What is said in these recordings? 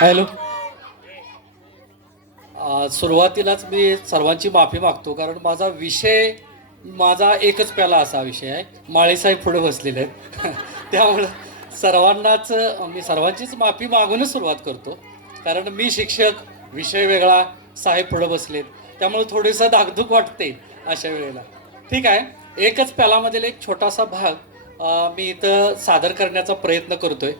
Hello. सुरुवातीलाच मी सर्वांची माफी मागतो, कारण माझा एकच प्याला असा विषय आहे. माळीसाहेब पुढे बसलेले आहेत त्यामुळं मी सर्वांचीच माफी मागूनच सुरुवात करतो, कारण मी शिक्षक, विषय वेगळा, साहेब पुढे बसलेत, त्यामुळे थोडंसं धाकधूक वाटते अशा वेळेला. ठीक आहे, एकच प्यालामधील एक छोटासा भाग मी इथं सादर करण्याचा प्रयत्न करतोय.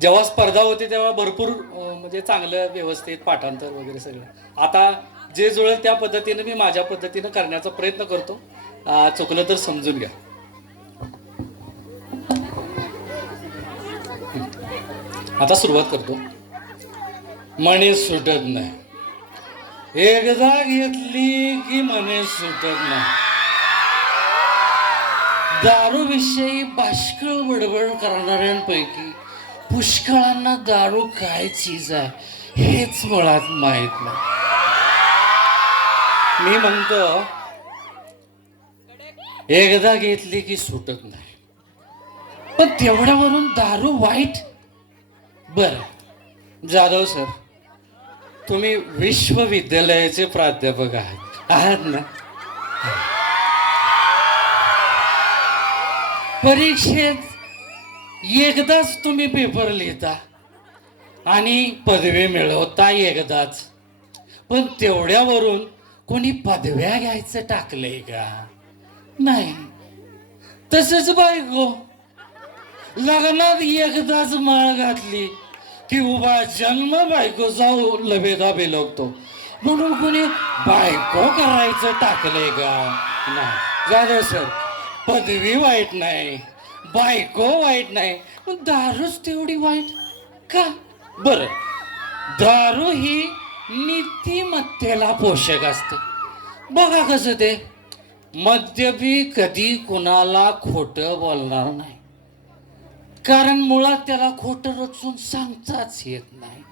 जेव्हा स्पर्धा होती तेव्हा भरपूर म्हणजे चांगलं व्यवस्थित पाठांतर वगैरे सगळं. आता जे जुळेल त्या पद्धतीनं मी माझ्या पद्धतीनं करण्याचा प्रयत्न करतो. चुकलं तर समजून घ्या. आता सुरुवात करतो. मने सुटत नाही, एकदा घेतली की मने सुटत नाही. दारूविषयी बाष्कळ बडबड करणाऱ्यांपैकी पुष्कळांना दारू काय चीज आहे हेच मुळात माहित नाही. मी म्हणतो, एकदा घेतली की सुटत नाही, पण तेवढ्यावरून दारू वाईट? बर, जाधव सर, तुम्ही विश्वविद्यालयाचे प्राध्यापक आहात ना? परीक्षेत एकदाच तुम्ही पेपर लिहिता आणि पदवी मिळवता एकदाच, पण तेवढ्यावरून कोणी पदव्या घ्यायचं टाकलंय का? नाही. तसंच बायको लग्नात एकदाच माळ घातली की उभा जन्म बायकोचा लबेदा बिलगतो, म्हणून कोणी बायको करायचं टाकलंय का? नाही. जाधव सर, पदवी वाईट नाही, बायको वाईट नाही, पण दारूच तेवढी वाईट का? बरं, दारू ही नीतिमत्तेला पोषक असते. बघा कसं ते मद्यपी कधी कुणाला खोटं बोलणार नाही, कारण मुळात त्याला खोटं रचून सांगताच येत नाही.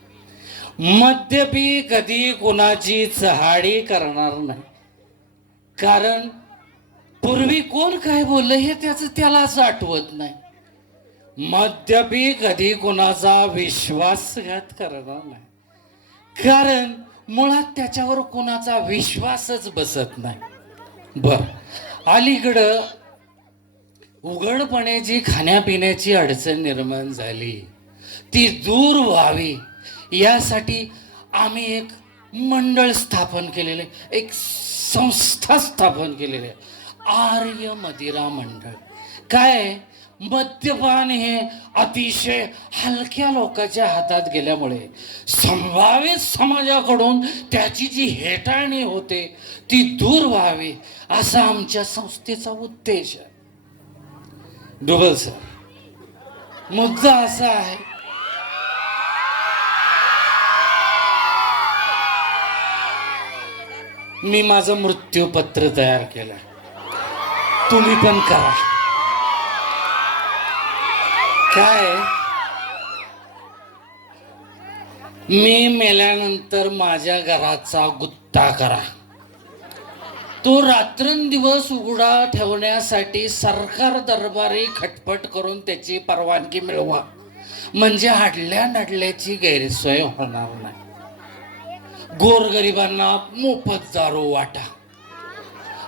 मद्यपी कधी कुणाची चहाडी करणार नाही, कारण पूर्वी कोण काय बोललं हे त्यालाच आठवत नाही. मद्यपी कधी कुणाचा विश्वासघात करणार नाही, कारण मुळात त्याच्यावर कुणाचा विश्वासच बसत नाही. बर, अलीकडं उघडपणे जी खाण्यापिण्याची अडचण निर्माण झाली ती दूर व्हावी यासाठी आम्ही एक मंडळ स्थापन केलेले, एक संस्था स्थापन केलेली आहे, आर्य मदिरा मंडळ. काय, मद्यपान हे अतिशय हलक्या लोकांच्या हातात गेल्यामुळे संभाव्य समाजाकडून त्याची जी हेटाळणी होते ती दूर व्हावी असा आमच्या संस्थेचा उद्देश आहे. डुबल सर, मुद्दा असा आहे, मी माझं मृत्यूपत्र तयार केलं, तुम्ही पण करा. काय, मी मेल्यानंतर माझ्या घराचा गुत्ता करा, तो रात्रंदिवस उघडा ठेवण्यासाठी सरकार दरबारी खटपट करून त्याची परवानगी मिळवा, म्हणजे हाडल्या नडल्याची गैरसोय होणार नाही. गोरगरिबांना मोफत दारू वाटा,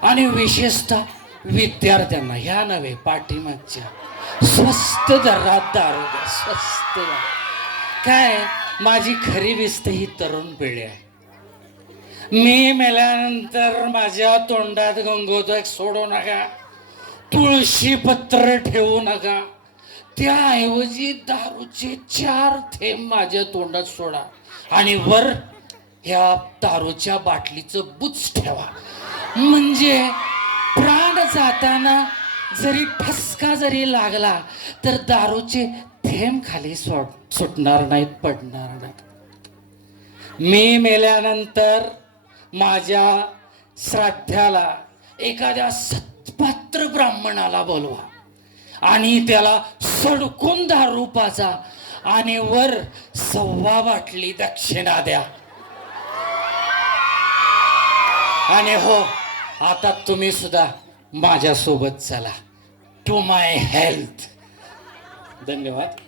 आणि विशेषतः विद्यार्थ्यांना, ह्या नव्हे पाठीमागच्या, स्वस्त दरात दारू द्या, स्वस्त दरात. काय, माझी खरी भिस्त ही तरुण पिढी आहे. मी मेल्यानंतर माझ्या तोंडात गंगोदक सोडू नका, तुळशी पत्र ठेवू नका, त्याऐवजी दारूचे 4 थेंब माझ्या तोंडात सोडा आणि वर ह्या दारूच्या बाटलीचं बुच ठेवा, म्हणजे प्राण जाताना जरी ठसका जरी लागला तर दारूचे थेंब खाली सुटणार नाहीत, पडणार नाहीत. मी मेल्यानंतर माझ्या श्राद्धाला एखाद्या सत्पात्र ब्राह्मणाला बोलवा आणि त्याला सडकून दारू पाजा आणि वर 1.25 बाटली दक्षिणा द्या. आणि हो, आता तुम्ही सुद्धा माझ्यासोबत चला, टू माय हेल्थ. धन्यवाद.